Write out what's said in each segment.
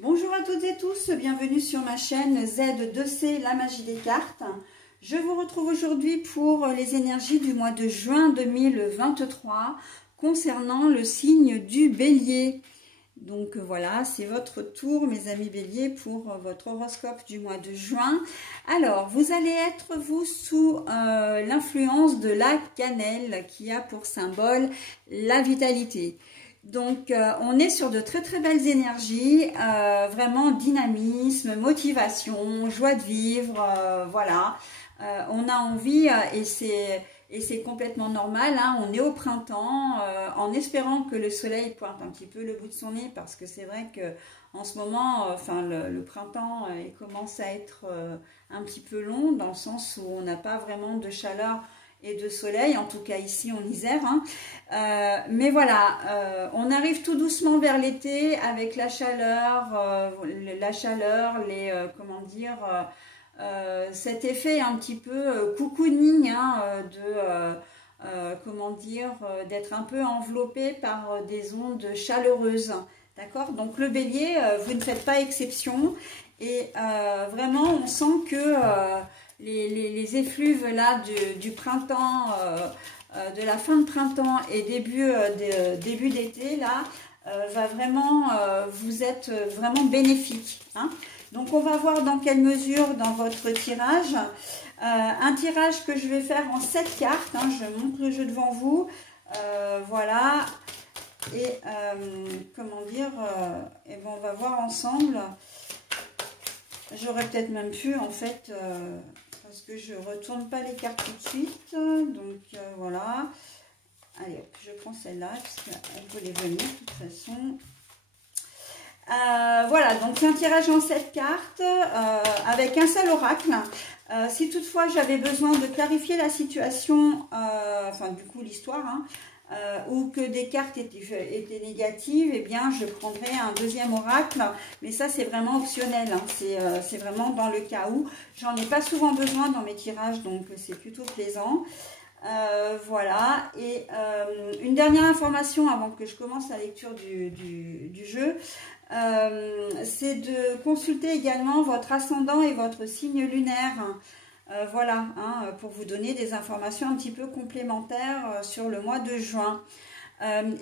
Bonjour à toutes et tous, bienvenue sur ma chaîne Z2C, la magie des cartes. Je vous retrouve aujourd'hui pour les énergies du mois de juin 2023 concernant le signe du Bélier. Donc voilà, c'est votre tour mes amis Bélier pour votre horoscope du mois de juin. Alors, vous allez être vous sous l'influence de la cannelle qui a pour symbole la vitalité. Donc, on est sur de très très belles énergies, vraiment dynamisme, motivation, joie de vivre, voilà. On a envie, et c'est complètement normal, hein, on est au printemps, en espérant que le soleil pointe un petit peu le bout de son nez, parce que c'est vrai que en ce moment, le printemps il commence à être un petit peu long, dans le sens où on n'a pas vraiment de chaleur et de soleil, en tout cas ici en Isère, hein. Mais voilà, on arrive tout doucement vers l'été avec la chaleur, comment dire, cet effet un petit peu cocooning, hein, comment dire, d'être un peu enveloppé par des ondes chaleureuses, d'accord? Donc le Bélier, vous ne faites pas exception, et vraiment on sent que les effluves là du printemps, de la fin de printemps et début d'été là, va vraiment vous être vraiment bénéfique, hein. Donc on va voir dans quelle mesure dans votre tirage. Un tirage que je vais faire en 7 cartes, hein, je montre le jeu devant vous, voilà, et comment dire, et ben on va voir ensemble. J'aurais peut-être même pu en fait, parce que je retourne pas les cartes tout de suite, donc voilà. Allez hop, je prends celle-là, puisqu'on peut les venir de toute façon. Voilà, donc c'est un tirage en 7 cartes, avec un seul oracle. Si toutefois j'avais besoin de clarifier la situation, enfin du coup l'histoire, hein, ou que des cartes étaient négatives, eh bien je prendrais un deuxième oracle, mais ça c'est vraiment optionnel, hein, c'est vraiment dans le cas où. J'en ai pas souvent besoin dans mes tirages, donc c'est plutôt plaisant. Voilà, et une dernière information avant que je commence la lecture du jeu, c'est de consulter également votre ascendant et votre signe lunaire. Voilà, hein, pour vous donner des informations un petit peu complémentaires sur le mois de juin.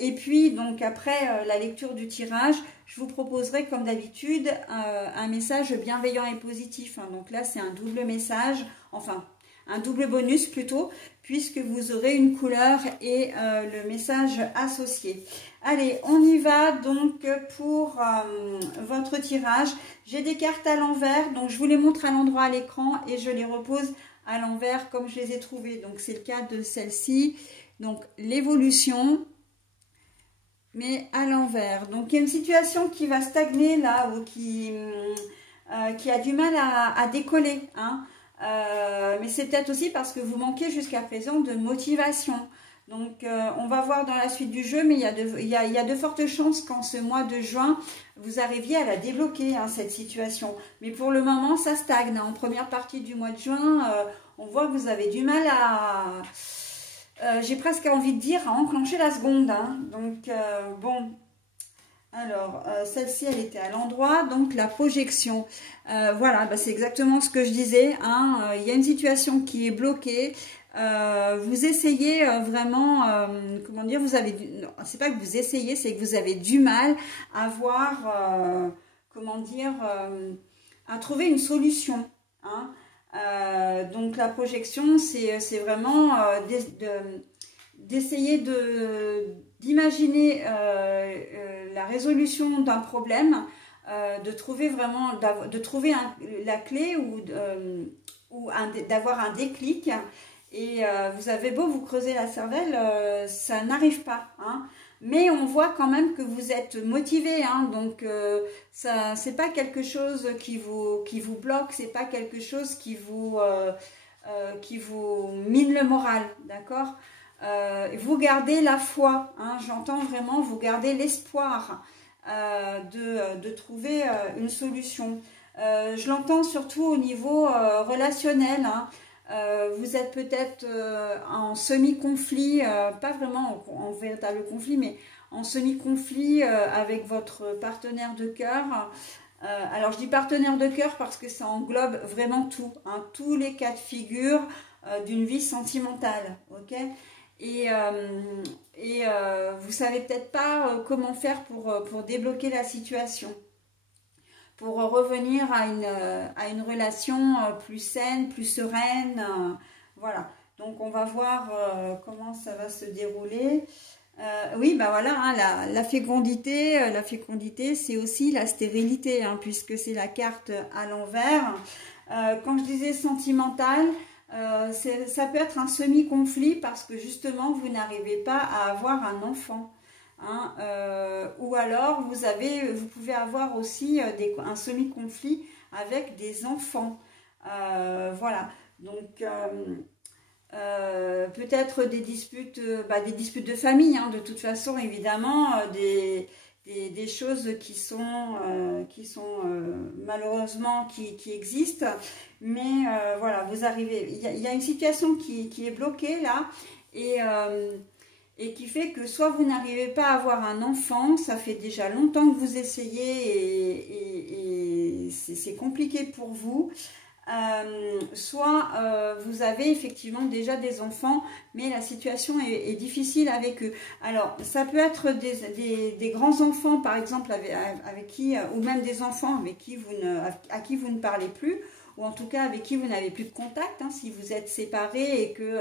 Et puis, donc après la lecture du tirage, je vous proposerai comme d'habitude un message bienveillant et positif, hein. Donc là, c'est un double message, enfin, un double bonus plutôt, puisque vous aurez une couleur et le message associé. Allez, on y va donc pour votre tirage. J'ai des cartes à l'envers, donc je vous les montre à l'endroit à l'écran et je les repose à l'envers comme je les ai trouvées. Donc c'est le cas de celle-ci, donc l'évolution, mais à l'envers. Donc il y a une situation qui va stagner là, ou qui a du mal à décoller, hein. Mais c'est peut-être aussi parce que vous manquez jusqu'à présent de motivation. Donc on va voir dans la suite du jeu, mais il y a de fortes chances qu'en ce mois de juin, vous arriviez à la débloquer, hein, cette situation. Mais pour le moment, ça stagne, hein. En première partie du mois de juin, on voit que vous avez du mal à... j'ai presque envie de dire à enclencher la seconde, hein. Donc bon... Alors, celle-ci, elle était à l'endroit, donc la projection. Voilà, bah, c'est exactement ce que je disais, hein. Il y a une situation qui est bloquée. Vous essayez vraiment, comment dire, vous avez... C'est pas que vous essayez, c'est que vous avez du mal à voir, comment dire, à trouver une solution, hein. Donc, la projection, c'est vraiment d'essayer d'imaginer la résolution d'un problème, de trouver vraiment, la clé ou d'avoir un déclic, et vous avez beau vous creuser la cervelle, ça n'arrive pas, hein. Mais on voit quand même que vous êtes motivé, hein, donc ça, c'est pas quelque chose qui vous bloque, c'est pas quelque chose qui vous mine le moral, d'accord? Vous gardez la foi, hein, j'entends vraiment, vous gardez l'espoir de trouver une solution. Je l'entends surtout au niveau relationnel, hein. Vous êtes peut-être en semi-conflit, pas vraiment en véritable conflit, mais en semi-conflit avec votre partenaire de cœur. Alors je dis partenaire de cœur parce que ça englobe vraiment tout, hein, tous les cas de figure d'une vie sentimentale, ok? Et vous savez peut-être pas comment faire pour débloquer la situation, pour revenir à une relation plus saine, plus sereine, voilà. Donc on va voir comment ça va se dérouler. Oui, bah voilà, hein, la fécondité, c'est aussi la stérilité, hein, puisque c'est la carte à l'envers. Quand je disais sentimental, ça peut être un semi-conflit parce que justement vous n'arrivez pas à avoir un enfant. Hein, ou alors vous pouvez avoir aussi un semi-conflit avec des enfants. Voilà, donc peut-être des disputes de famille, hein, de toute façon, évidemment, des choses qui sont malheureusement qui existent, mais voilà, vous arrivez, il y a une situation qui est bloquée là, et qui fait que soit vous n'arrivez pas à avoir un enfant, ça fait déjà longtemps que vous essayez et c'est compliqué pour vous, soit vous avez effectivement déjà des enfants, mais la situation est difficile avec eux. Alors, ça peut être des grands-enfants, par exemple, avec qui, ou même des enfants avec qui à qui vous ne parlez plus, ou en tout cas avec qui vous n'avez plus de contact, hein, si vous êtes séparés et que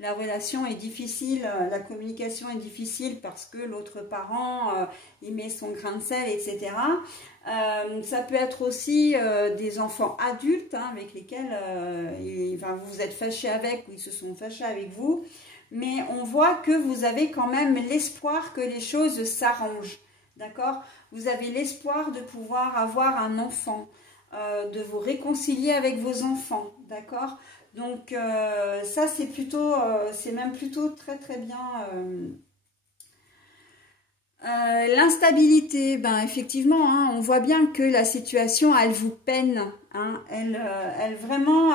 la relation est difficile, la communication est difficile parce que l'autre parent, il met son grain de sel, etc. Ça peut être aussi des enfants adultes, hein, avec lesquels vous vous êtes fâchés avec, ou ils se sont fâchés avec vous, mais on voit que vous avez quand même l'espoir que les choses s'arrangent, d'accord? Vous avez l'espoir de pouvoir avoir un enfant, de vous réconcilier avec vos enfants, d'accord? Donc ça c'est plutôt, c'est même plutôt très très bien. L'instabilité, ben effectivement, hein, on voit bien que la situation, elle vous peine, hein, elle vraiment,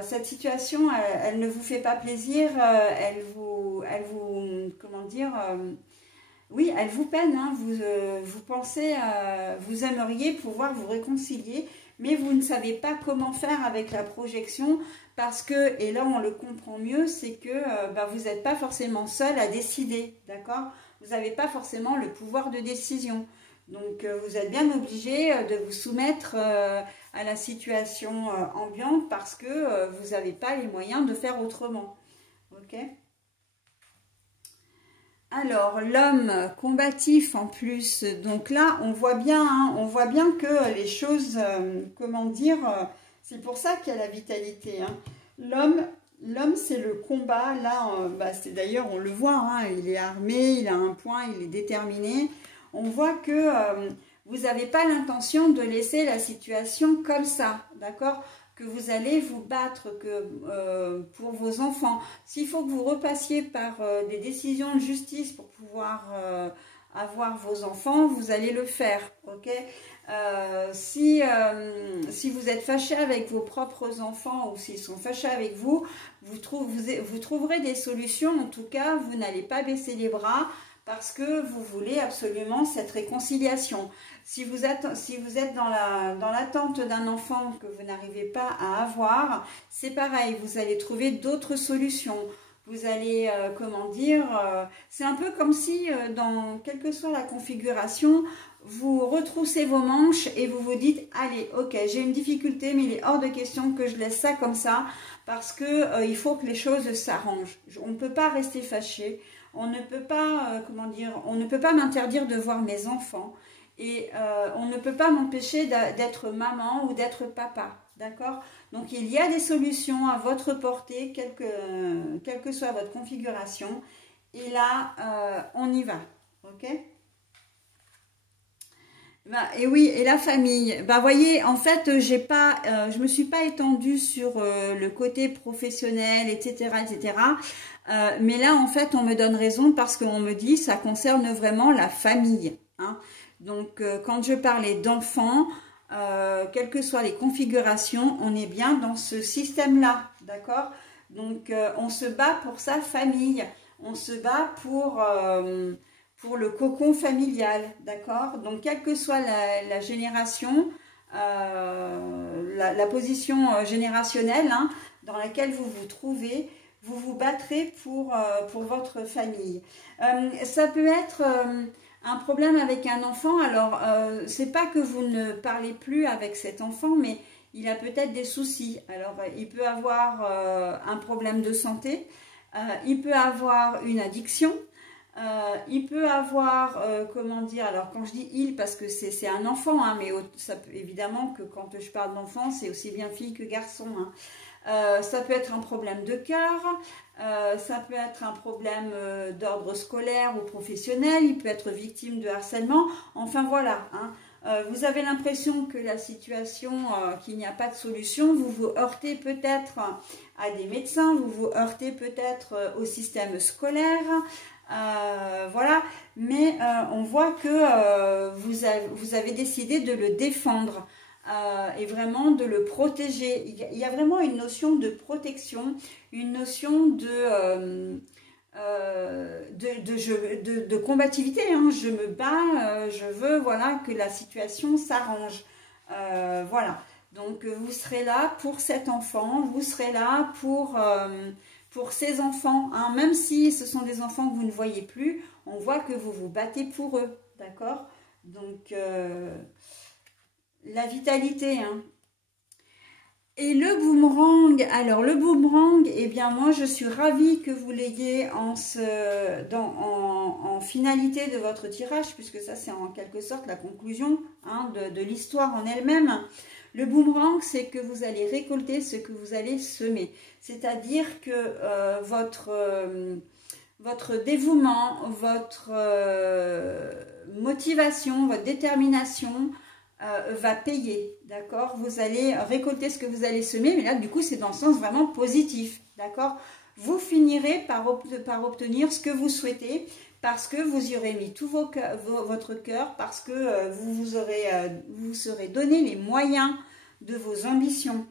cette situation, elle ne vous fait pas plaisir, comment dire, oui, elle vous peine, hein, vous pensez, vous aimeriez pouvoir vous réconcilier, mais vous ne savez pas comment faire avec la projection, parce que, et là on le comprend mieux, c'est que vous n'êtes pas forcément seul à décider, d'accord? Vous n'avez pas forcément le pouvoir de décision. Donc vous êtes bien obligé de vous soumettre à la situation ambiante parce que vous n'avez pas les moyens de faire autrement. Ok? Alors, l'homme combatif en plus, donc là, on voit bien, hein, on voit bien que les choses, comment dire, c'est pour ça qu'il y a la vitalité. Hein. L'homme, c'est le combat. Là, c'est d'ailleurs, on le voit, hein, il est armé, il a un point, il est déterminé. On voit que vous n'avez pas l'intention de laisser la situation comme ça, d'accord ? Que vous allez vous battre pour vos enfants. S'il faut que vous repassiez par des décisions de justice pour pouvoir avoir vos enfants, vous allez le faire, ok? Si vous êtes fâché avec vos propres enfants ou s'ils sont fâchés avec vous, vous trouverez des solutions. En tout cas, vous n'allez pas baisser les bras parce que vous voulez absolument cette réconciliation. Si vous êtes dans l'attente d'un enfant que vous n'arrivez pas à avoir, c'est pareil, vous allez trouver d'autres solutions. Vous allez, c'est un peu comme si, quelle que soit la configuration, vous retroussez vos manches et vous vous dites, allez, ok, j'ai une difficulté, mais il est hors de question que je laisse ça comme ça, parce que il faut que les choses s'arrangent. On ne peut pas rester fâché, on ne peut pas, on ne peut pas m'interdire de voir mes enfants. Et on ne peut pas m'empêcher d'être maman ou d'être papa, d'accord? Donc il y a des solutions à votre portée, quelle que soit votre configuration. Et là, on y va, ok? Et oui, et la famille. Voyez, en fait, je me suis pas étendue sur le côté professionnel, etc., etc. Mais là, en fait, on me donne raison parce qu'on me dit ça concerne vraiment la famille, hein. Donc, quand je parlais d'enfants, quelles que soient les configurations, on est bien dans ce système-là, d'accord? Donc, on se bat pour sa famille, on se bat pour le cocon familial, d'accord? Donc, quelle que soit la génération, la position générationnelle hein, dans laquelle vous vous trouvez, vous vous battrez pour votre famille. Ça peut être un problème avec un enfant. Alors, c'est pas que vous ne parlez plus avec cet enfant, mais il a peut-être des soucis. Alors, il peut avoir un problème de santé, il peut avoir une addiction, il peut avoir, comment dire, alors quand je dis il, parce que c'est un enfant, hein, mais ça peut, évidemment que quand je parle d'enfant, c'est aussi bien fille que garçon. Hein. Ça peut être un problème de cœur, ça peut être un problème d'ordre scolaire ou professionnel, il peut être victime de harcèlement, enfin voilà. Hein. Vous avez l'impression que la situation, qu'il n'y a pas de solution, vous vous heurtez peut-être à des médecins, vous vous heurtez peut-être au système scolaire, voilà, mais on voit que vous avez décidé de le défendre et vraiment de le protéger. Il y a vraiment une notion de protection, une notion de combativité, hein. Je me bats, je veux voilà, que la situation s'arrange. Voilà, donc vous serez là pour cet enfant, vous serez là pour ces enfants, hein. Même si ce sont des enfants que vous ne voyez plus, on voit que vous vous battez pour eux, d'accord? Donc, la vitalité, hein. Et le boomerang, alors le boomerang, eh bien moi je suis ravie que vous l'ayez en finalité de votre tirage, puisque ça c'est en quelque sorte la conclusion hein, de l'histoire en elle-même. Le boomerang, c'est que vous allez récolter ce que vous allez semer. C'est-à-dire que votre dévouement, votre motivation, votre détermination va payer, d'accord? Vous allez récolter ce que vous allez semer, mais là, du coup, c'est dans le sens vraiment positif, d'accord? Vous finirez par obtenir ce que vous souhaitez, parce que vous y aurez mis tout votre cœur, parce que vous vous serez donné les moyens de vos ambitions.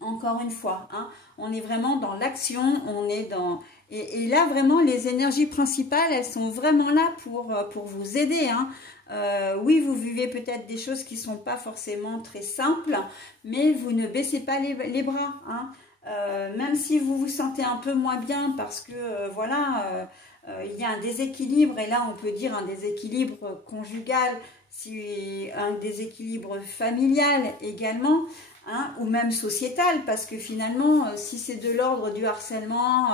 Encore une fois, hein, on est vraiment dans l'action, on est dans... Et là, vraiment, les énergies principales, elles sont vraiment là pour vous aider. Hein. Oui, vous vivez peut-être des choses qui ne sont pas forcément très simples, mais vous ne baissez pas les bras. Hein. Même si vous vous sentez un peu moins bien parce que, voilà, il y a un déséquilibre, et là, on peut dire un déséquilibre conjugal, un déséquilibre familial également. Hein, ou même sociétal, parce que finalement, si c'est de l'ordre du harcèlement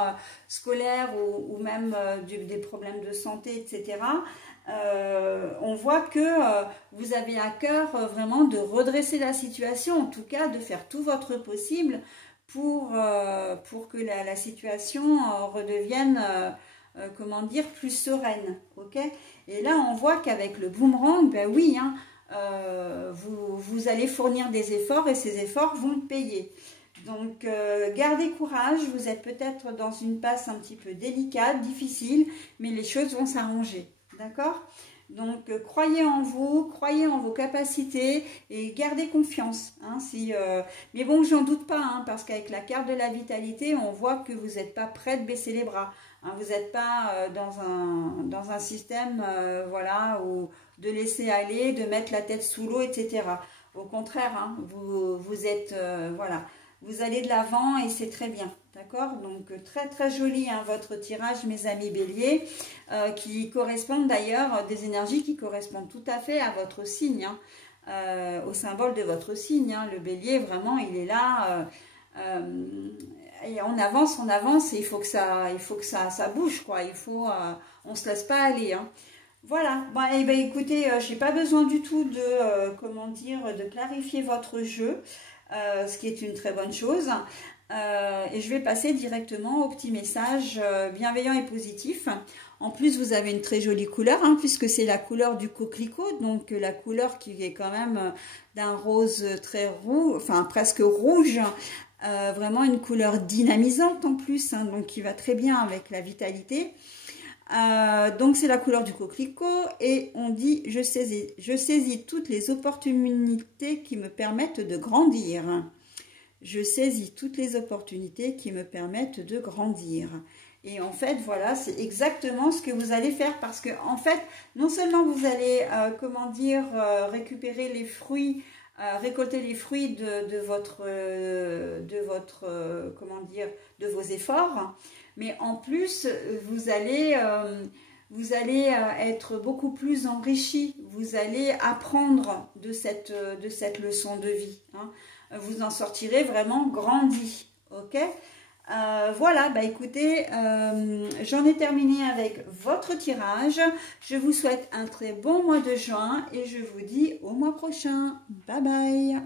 scolaire ou même des problèmes de santé, etc., on voit que vous avez à cœur vraiment de redresser la situation, en tout cas de faire tout votre possible pour que la situation redevienne, comment dire, plus sereine. Okay, et là, on voit qu'avec le boomerang, ben oui, hein, vous allez fournir des efforts et ces efforts vont payer. Donc, gardez courage, vous êtes peut-être dans une passe un petit peu délicate, difficile, mais les choses vont s'arranger, d'accord? Donc, croyez en vous, croyez en vos capacités et gardez confiance. Hein, mais bon, j'en doute pas, hein, parce qu'avec la carte de la vitalité, on voit que vous n'êtes pas prêt de baisser les bras. Hein, vous n'êtes pas dans un système, voilà, où de laisser aller, de mettre la tête sous l'eau, etc. Au contraire, hein, vous êtes, voilà, vous allez de l'avant et c'est très bien, d'accord? Donc, très très joli hein, votre tirage, mes amis béliers, qui correspondent d'ailleurs, des énergies qui correspondent tout à fait à votre signe, hein, au symbole de votre signe. Hein. Le bélier, vraiment, il est là, et on avance, et il faut que ça bouge, quoi. On ne se laisse pas aller, hein. Voilà, bon, eh ben, écoutez, je n'ai pas besoin du tout de clarifier votre jeu, ce qui est une très bonne chose. Et je vais passer directement au petit message bienveillant et positif. En plus, vous avez une très jolie couleur, hein, puisque c'est la couleur du coquelicot, donc la couleur qui est quand même d'un rose très rouge, enfin presque rouge, vraiment une couleur dynamisante en plus, hein, donc qui va très bien avec la vitalité. Donc c'est la couleur du coquelicot et on dit je saisis toutes les opportunités qui me permettent de grandir. Je saisis toutes les opportunités qui me permettent de grandir. Et en fait, voilà, c'est exactement ce que vous allez faire parce que, en fait, non seulement vous allez, comment dire, récupérer les fruits, récolter les fruits de votre, comment dire, de vos efforts, mais en plus, vous allez être beaucoup plus enrichi. Vous allez apprendre de cette leçon de vie. Hein. Vous en sortirez vraiment grandi. Ok ? Voilà, bah écoutez, j'en ai terminé avec votre tirage. Je vous souhaite un très bon mois de juin et je vous dis au mois prochain. Bye bye.